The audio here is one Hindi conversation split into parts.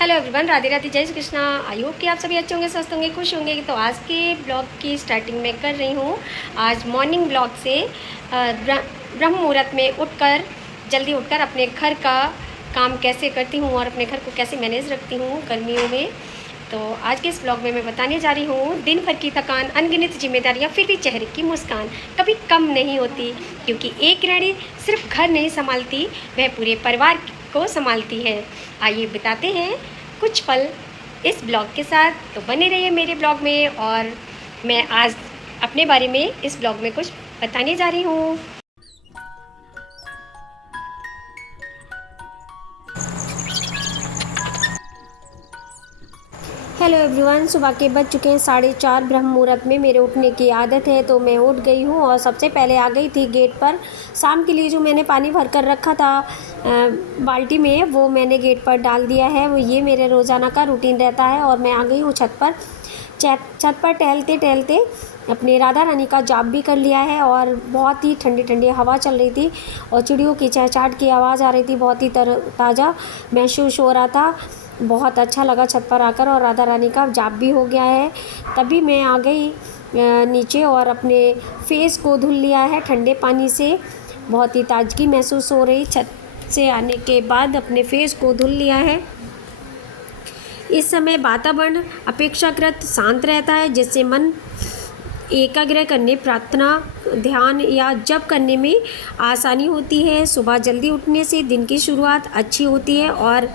हेलो एवरीवन, राधे राधे, जय श्री कृष्णा। आई होप कि आप सभी अच्छे होंगे, स्वस्थ होंगे, खुश होंगे। तो आज के ब्लॉग की स्टार्टिंग में कर रही हूँ। आज मॉर्निंग ब्लॉग से ब्रह्म मुहूर्त में उठकर जल्दी उठकर अपने घर का काम कैसे करती हूँ और अपने घर को कैसे मैनेज रखती हूँ गर्मियों में। तो आज के इस ब्लॉग में मैं बताने जा रही हूँ, दिन भर की थकान, अनगिनत जिम्मेदारियाँ, फिर भी चेहरे की मुस्कान कभी कम नहीं होती। क्योंकि एक गृहिणी सिर्फ घर नहीं संभालती, वह पूरे परिवार को संभालती है। आइए बताते हैं कुछ पल इस ब्लॉग के साथ। तो बने रहिए मेरे ब्लॉग में। और मैं आज अपने बारे में इस ब्लॉग में कुछ बताने जा रही हूँ। हेलो एवरीवन, सुबह के बज चुके हैं 4:30। ब्रह्म मुहूर्त में मेरे उठने की आदत है, तो मैं उठ गई हूँ और सबसे पहले आ गई थी गेट पर। शाम के लिए जो मैंने पानी भर कर रखा था बाल्टी में, वो मैंने गेट पर डाल दिया है। वो ये मेरे रोज़ाना का रूटीन रहता है। और मैं आ गई हूँ छत पर। छत पर टहलते टहलते अपने राधा रानी का जाप भी कर लिया है। और बहुत ही ठंडी ठंडी हवा चल रही थी और चिड़ियों की चहचहाट की आवाज़ आ रही थी। बहुत ही ताज़ा महसूस हो रहा था। बहुत अच्छा लगा छत पर आकर, और राधा रानी का जाप भी हो गया है। तभी मैं आ गई नीचे और अपने फेस को धुल लिया है ठंडे पानी से। बहुत ही ताजगी महसूस हो रही छत से आने के बाद। अपने फेस को धुल लिया है। इस समय वातावरण अपेक्षाकृत शांत रहता है, जिससे मन एकाग्र करने, प्रार्थना, ध्यान या जप करने में आसानी होती है। सुबह जल्दी उठने से दिन की शुरुआत अच्छी होती है और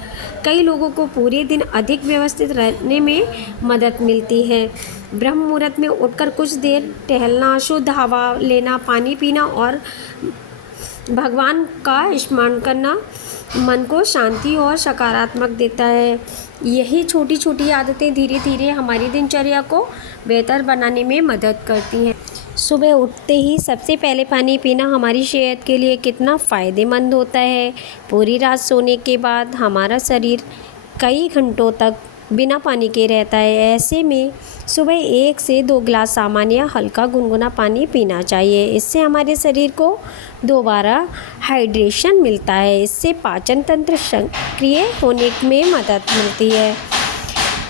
कई लोगों को पूरे दिन अधिक व्यवस्थित रहने में मदद मिलती है। ब्रह्म मुहूर्त में उठकर कुछ देर टहलना, शुद्ध हवा लेना, पानी पीना और भगवान का स्मरण करना मन को शांति और सकारात्मक देता है। यही छोटी छोटी आदतें धीरे धीरे हमारी दिनचर्या को बेहतर बनाने में मदद करती हैं। सुबह उठते ही सबसे पहले पानी पीना हमारी सेहत के लिए कितना फ़ायदेमंद होता है। पूरी रात सोने के बाद हमारा शरीर कई घंटों तक बिना पानी के रहता है। ऐसे में सुबह 1 से 2 गिलास सामान्य हल्का गुनगुना पानी पीना चाहिए। इससे हमारे शरीर को दोबारा हाइड्रेशन मिलता है। इससे पाचन तंत्र सक्रिय होने में मदद मिलती है।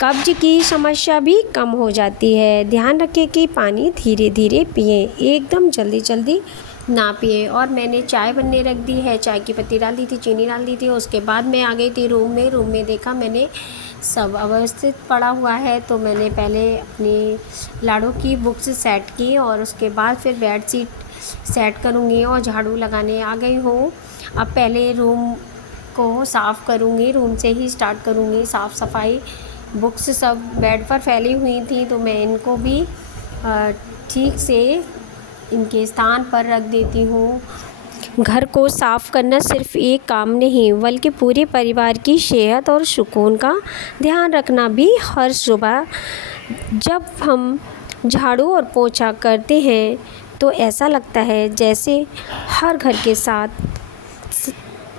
कब्ज की समस्या भी कम हो जाती है। ध्यान रखें कि पानी धीरे धीरे पिएं, एकदम जल्दी जल्दी ना पिए। और मैंने चाय बनने रख दी है। चाय की पत्ती डाल दी थी, चीनी डाल दी थी। उसके बाद मैं आ गई थी रूम में देखा मैंने सब अवस्थित पड़ा हुआ है। तो मैंने पहले अपनी लाड़ों की बुक्स सेट की और उसके बाद फिर बेड शीट सेट करूँगी और झाड़ू लगाने आ गई हूँ। अब पहले रूम को साफ़ करूँगी, रूम से ही स्टार्ट करूँगी साफ़ सफाई। बुक्स सब बेड पर फैली हुई थी, तो मैं इनको भी ठीक से इनके स्थान पर रख देती हूँ। घर को साफ़ करना सिर्फ एक काम नहीं, बल्कि पूरे परिवार की सेहत और सुकून का ध्यान रखना भी। हर सुबह जब हम झाड़ू और पोछा करते हैं तो ऐसा लगता है जैसे हर घर के साथ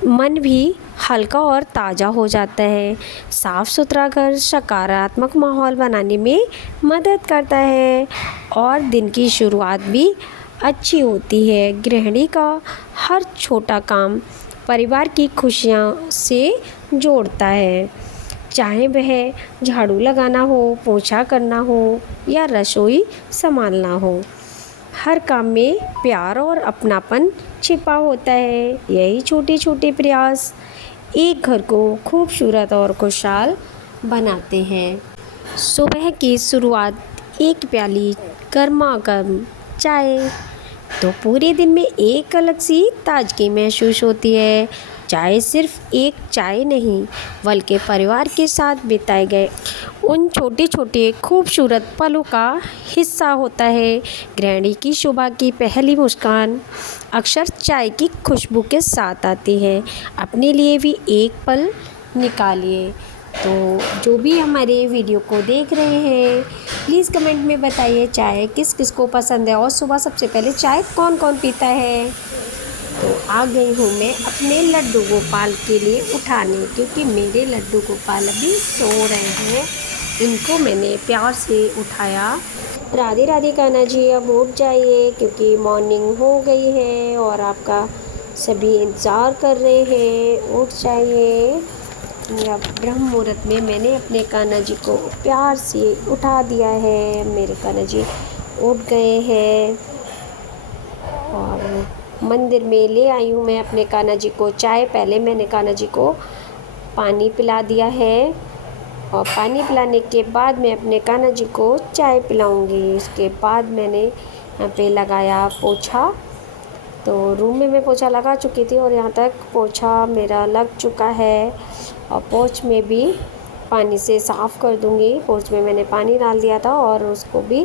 मन भी हल्का और ताज़ा हो जाता है। साफ़ सुथरा घर सकारात्मक माहौल बनाने में मदद करता है और दिन की शुरुआत भी अच्छी होती है। गृहिणी का हर छोटा काम परिवार की खुशियाँ से जोड़ता है, चाहे वह झाड़ू लगाना हो, पोछा करना हो या रसोई संभालना हो। हर काम में प्यार और अपनापन छिपा होता है। यही छोटे छोटे प्रयास एक घर को खूबसूरत और खुशहाल बनाते हैं। सुबह की शुरुआत एक प्याली गर्मा गर्म चाय तो पूरे दिन में एक अलग सी ताजगी महसूस होती है। चाय सिर्फ एक चाय नहीं, बल्कि परिवार के साथ बिताए गए उन छोटे छोटे खूबसूरत पलों का हिस्सा होता है। गृहिणी की सुबह की पहली मुस्कान अक्सर चाय की खुशबू के साथ आती है। अपने लिए भी एक पल निकालिए। तो जो भी हमारे वीडियो को देख रहे हैं, प्लीज़ कमेंट में बताइए चाय किस किस को पसंद है और सुबह सबसे पहले चाय कौन कौन पीता है। तो आ गई हूँ मैं अपने लड्डू गोपाल के लिए उठाने, क्योंकि मेरे लड्डू गोपाल अभी सो रहे हैं। इनको मैंने प्यार से उठाया। राधे राधे कान्हा जी, अब उठ जाइए क्योंकि मॉर्निंग हो गई है और आपका सभी इंतज़ार कर रहे हैं। उठ जाइए। या ब्रह्म मुहूर्त में मैंने अपने कान्हा जी को प्यार से उठा दिया है। मेरे कान्हा जी उठ गए हैं और मंदिर में ले आई हूँ मैं अपने कान्हा जी को चाय। पहले मैंने कान्हा जी को पानी पिला दिया है और पानी पिलाने के बाद मैं अपने कान्हा जी को चाय पिलाऊंगी। उसके बाद मैंने यहाँ पे लगाया पोछा। तो रूम में मैं पोछा लगा चुकी थी और यहाँ तक पोछा मेरा लग चुका है और पोछ में भी पानी से साफ़ कर दूँगी। पोछ में मैंने पानी डाल दिया था और उसको भी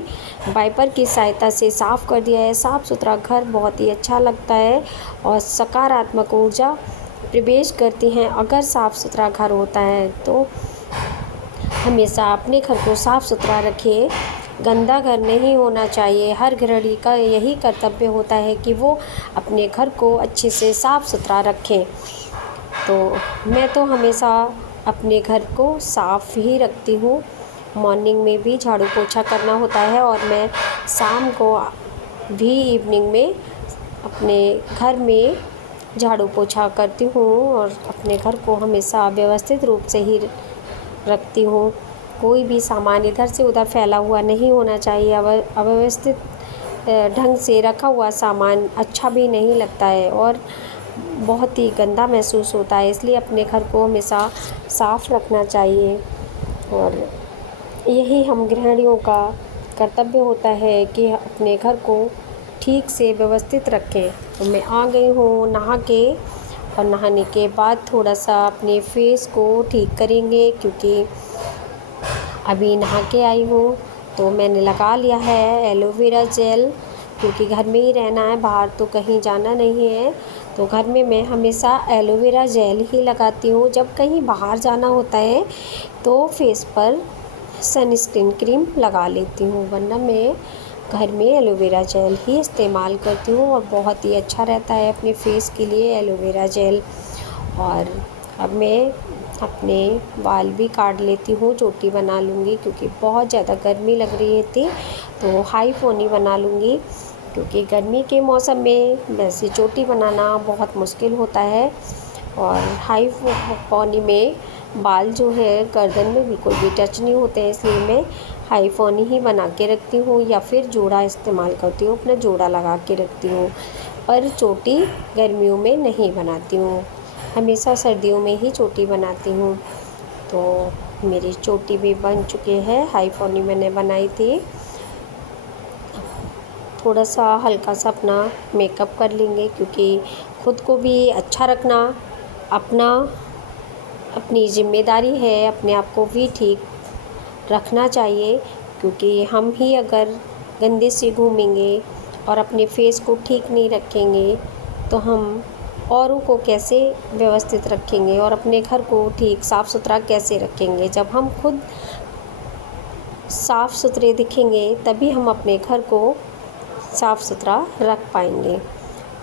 वाइपर की सहायता से साफ़ कर दिया है। साफ़ सुथरा घर बहुत ही अच्छा लगता है और सकारात्मक ऊर्जा प्रवेश करती हैं अगर साफ़ सुथरा घर होता है। तो हमेशा अपने घर को साफ़ सुथरा रखिए, गंदा घर नहीं होना चाहिए। हर गृहिणी का यही कर्तव्य होता है कि वो अपने घर को अच्छे से साफ़ सुथरा रखें। तो मैं तो हमेशा अपने घर को साफ़ ही रखती हूँ। मॉर्निंग में भी झाड़ू पोछा करना होता है और मैं शाम को भी इवनिंग में अपने घर में झाड़ू पोछा करती हूँ और अपने घर को हमेशा व्यवस्थित रूप से ही रखती हूँ। कोई भी सामान इधर से उधर फैला हुआ नहीं होना चाहिए। अव्यवस्थित ढंग से रखा हुआ सामान अच्छा भी नहीं लगता है और बहुत ही गंदा महसूस होता है। इसलिए अपने घर को हमेशा साफ़ रखना चाहिए और यही हम गृहिणियों का कर्तव्य होता है कि अपने घर को ठीक से व्यवस्थित रखें। तो मैं आ गई हूँ नहा के और नहाने के बाद थोड़ा सा अपने फेस को ठीक करेंगे क्योंकि अभी नहा के आई हूँ। तो मैंने लगा लिया है एलोवेरा जेल क्योंकि घर में ही रहना है, बाहर तो कहीं जाना नहीं है। तो घर में मैं हमेशा एलोवेरा जेल ही लगाती हूँ। जब कहीं बाहर जाना होता है तो फेस पर सनस्क्रीन क्रीम लगा लेती हूँ, वरना मैं घर में एलोवेरा जेल ही इस्तेमाल करती हूँ और बहुत ही अच्छा रहता है अपने फेस के लिए एलोवेरा जेल। और अब मैं अपने बाल भी काट लेती हूँ, चोटी बना लूँगी क्योंकि बहुत ज़्यादा गर्मी लग रही थी। तो हाई पोनी बना लूँगी क्योंकि गर्मी के मौसम में वैसे चोटी बनाना बहुत मुश्किल होता है और हाई पोनी में बाल जो है गर्दन में बिल्कुल भी टच नहीं होते हैं। इसलिए मैं हाई पोनी ही बना के रखती हूँ या फिर जोड़ा इस्तेमाल करती हूँ, अपना जोड़ा लगा के रखती हूँ। पर चोटी गर्मियों में नहीं बनाती हूँ, हमेशा सर्दियों में ही चोटी बनाती हूँ। तो मेरी चोटी भी बन चुकी है, हाई पोनी मैंने बनाई थी। थोड़ा सा हल्का सा अपना मेकअप कर लेंगे क्योंकि ख़ुद को भी अच्छा रखना अपनी ज़िम्मेदारी है। अपने आप को भी ठीक रखना चाहिए क्योंकि हम ही अगर गंदे से घूमेंगे और अपने फेस को ठीक नहीं रखेंगे तो हम औरों को कैसे व्यवस्थित रखेंगे और अपने घर को ठीक साफ़ सुथरा कैसे रखेंगे। जब हम खुद साफ़ सुथरे दिखेंगे तभी हम अपने घर को साफ़ सुथरा रख पाएंगे।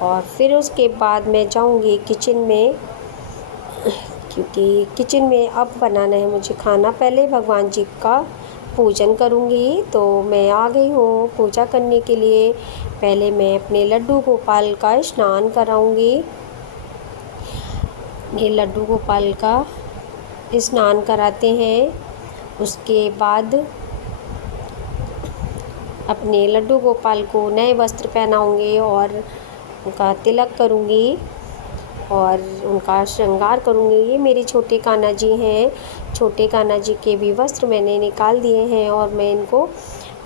और फिर उसके बाद मैं जाऊंगी किचन में क्योंकि किचन में अब बनाना है मुझे खाना। पहले भगवान जी का पूजन करूंगी। तो मैं आ गई हूँ पूजा करने के लिए। पहले मैं अपने लड्डू गोपाल का स्नान कराऊंगी। ये लड्डू गोपाल का स्नान कराते हैं। उसके बाद अपने लड्डू गोपाल को नए वस्त्र पहनाऊंगी और उनका तिलक करूंगी और उनका श्रृंगार करूंगी। ये मेरे छोटे कान्हा जी हैं। छोटे कान्हा जी के भी वस्त्र मैंने निकाल दिए हैं और मैं इनको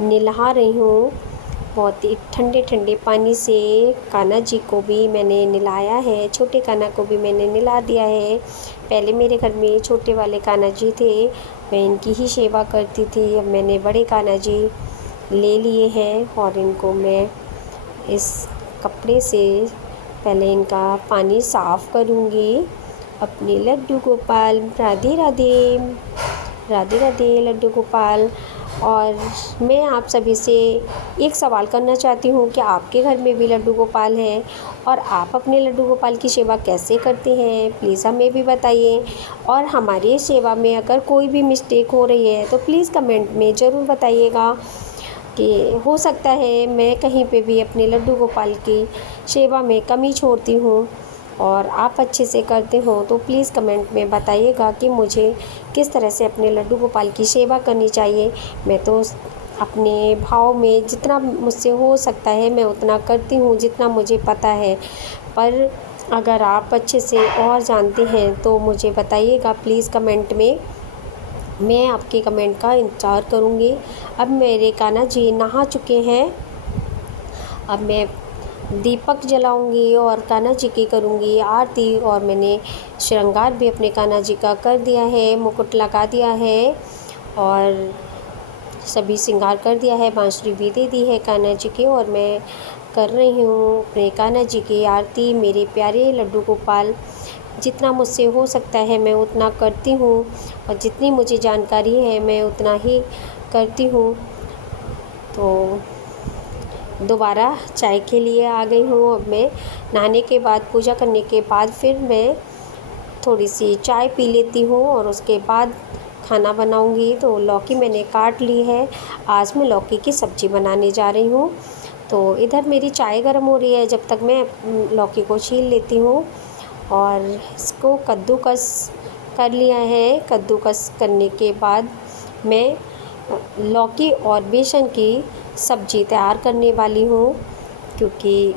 नहला रही हूँ। बहुत ही ठंडे ठंडे पानी से कान्हा जी को भी मैंने नहलाया है, छोटे कान्हा को भी मैंने नहला दिया है। पहले मेरे घर में छोटे वाले कान्हा जी थे, मैं इनकी ही सेवा करती थी। अब मैंने बड़े कान्हा जी ले लिए हैं और इनको मैं इस कपड़े से पहले इनका पानी साफ़ करूँगी। अपने लड्डू गोपाल राधे राधे, राधे राधे लड्डू गोपाल। और मैं आप सभी से एक सवाल करना चाहती हूँ कि आपके घर में भी लड्डू गोपाल हैं और आप अपने लड्डू गोपाल की सेवा कैसे करते हैं, प्लीज़ हमें भी बताइए। और हमारी सेवा में अगर कोई भी मिस्टेक हो रही है तो प्लीज़ कमेंट में ज़रूर बताइएगा कि हो सकता है मैं कहीं पे भी अपने लड्डू गोपाल की सेवा में कमी छोड़ती हूँ। और आप अच्छे से करते हो तो प्लीज़ कमेंट में बताइएगा कि मुझे किस तरह से अपने लड्डू गोपाल की सेवा करनी चाहिए। मैं तो अपने भाव में जितना मुझसे हो सकता है मैं उतना करती हूँ, जितना मुझे पता है। पर अगर आप अच्छे से और जानते हैं तो मुझे बताइएगा प्लीज़ कमेंट में। मैं आपके कमेंट का इंतज़ार करूँगी। अब मेरे कान्हा जी नहा चुके हैं। अब मैं दीपक जलाऊंगी और कान्हा जी की करूँगी आरती। और मैंने श्रृंगार भी अपने कान्हा जी का कर दिया है, मुकुट लगा दिया है और सभी श्रृंगार कर दिया है, बांसुरी भी दे दी है कान्हा जी की। और मैं कर रही हूँ अपने कान्हा जी की आरती। मेरे प्यारे लड्डू गोपाल, जितना मुझसे हो सकता है मैं उतना करती हूँ और जितनी मुझे जानकारी है मैं उतना ही करती हूँ। तो दोबारा चाय के लिए आ गई हूँ। अब मैं नहाने के बाद, पूजा करने के बाद फिर मैं थोड़ी सी चाय पी लेती हूँ और उसके बाद खाना बनाऊँगी। तो लौकी मैंने काट ली है। आज मैं लौकी की सब्ज़ी बनाने जा रही हूँ। तो इधर मेरी चाय गर्म हो रही है, जब तक मैं लौकी को छील लेती हूँ। और इसको कद्दूकस कर लिया है। कद्दूकस करने के बाद मैं लौकी और बेसन की सब्ज़ी तैयार करने वाली हूँ, क्योंकि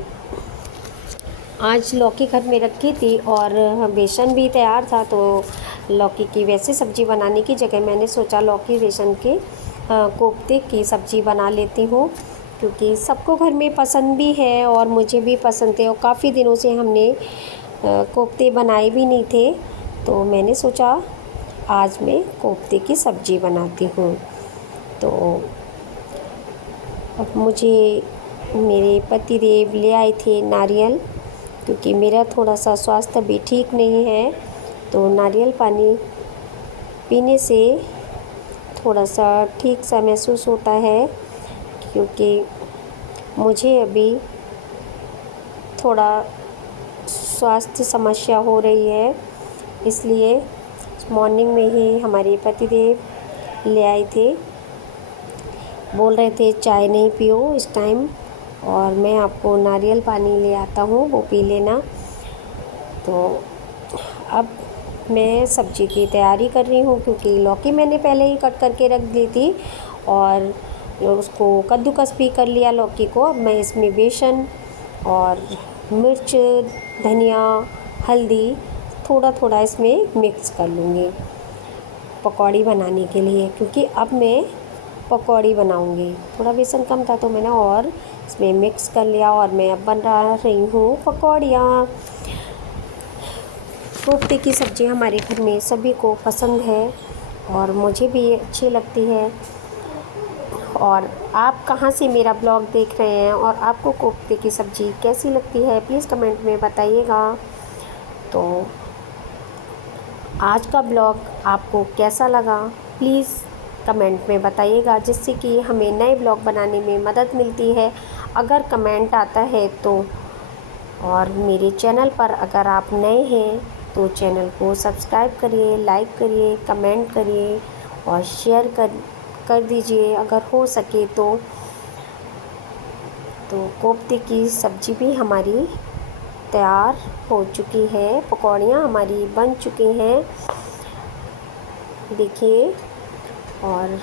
आज लौकी घर में रखी थी और बेसन भी तैयार था। तो लौकी की वैसे सब्ज़ी बनाने की जगह मैंने सोचा लौकी बेसन के कोफ्ते की सब्ज़ी बना लेती हूँ, क्योंकि सबको घर में पसंद भी है और मुझे भी पसंद है। और काफ़ी दिनों से हमने कोफ्ते बनाए भी नहीं थे, तो मैंने सोचा आज मैं कोफ्ते की सब्ज़ी बनाती हूँ। तो अब मुझे मेरे पतिदेव ले आए थे नारियल, क्योंकि मेरा थोड़ा सा स्वास्थ्य भी ठीक नहीं है। तो नारियल पानी पीने से थोड़ा सा ठीक सा महसूस होता है, क्योंकि मुझे अभी थोड़ा स्वास्थ्य समस्या हो रही है। इसलिए मॉर्निंग में ही हमारे पतिदेव ले आए थे, बोल रहे थे चाय नहीं पियो इस टाइम और मैं आपको नारियल पानी ले आता हूँ, वो पी लेना। तो अब मैं सब्ज़ी की तैयारी कर रही हूँ, क्योंकि लौकी मैंने पहले ही कट करके रख दी थी और उसको कद्दूकस भी कर लिया लौकी को। अब मैं इसमें बेसन और मिर्च, धनिया, हल्दी थोड़ा थोड़ा इसमें मिक्स कर लूँगी पकौड़ी बनाने के लिए, क्योंकि अब मैं पकौड़ी बनाऊँगी। थोड़ा बेसन कम था तो मैंने और इसमें मिक्स कर लिया और मैं अब बना रही हूँ पकौड़ियाँ। कोफ्ते की सब्ज़ी हमारे घर में सभी को पसंद है और मुझे भी अच्छी लगती है। और आप कहाँ से मेरा ब्लॉग देख रहे हैं और आपको कोफ्ते की सब्ज़ी कैसी लगती है प्लीज़ कमेंट में बताइएगा। तो आज का ब्लॉग आपको कैसा लगा प्लीज़ कमेंट में बताइएगा, जिससे कि हमें नए ब्लॉग बनाने में मदद मिलती है अगर कमेंट आता है तो। और मेरे चैनल पर अगर आप नए हैं तो चैनल को सब्सक्राइब करिए, लाइक करिए, कमेंट करिए और शेयर कर दीजिए अगर हो सके तो। कोफ्ते की सब्ज़ी भी हमारी तैयार हो चुकी है, पकौड़ियाँ हमारी बन चुकी हैं, देखिए। और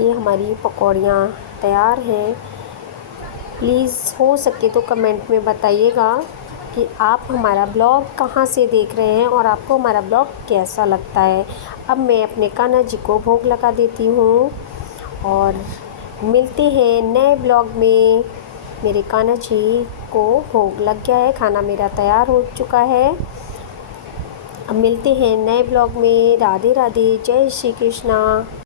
ये हमारी पकौड़ियाँ तैयार हैं। प्लीज़ हो सके तो कमेंट में बताइएगा कि आप हमारा ब्लॉग कहाँ से देख रहे हैं और आपको हमारा ब्लॉग कैसा लगता है। अब मैं अपने कान्हा जी को भोग लगा देती हूँ और मिलते हैं नए ब्लॉग में। मेरे कान्हा जी को भोग लग गया है, खाना मेरा तैयार हो चुका है। अब मिलते हैं नए ब्लॉग में। राधे राधे, जय श्री कृष्णा।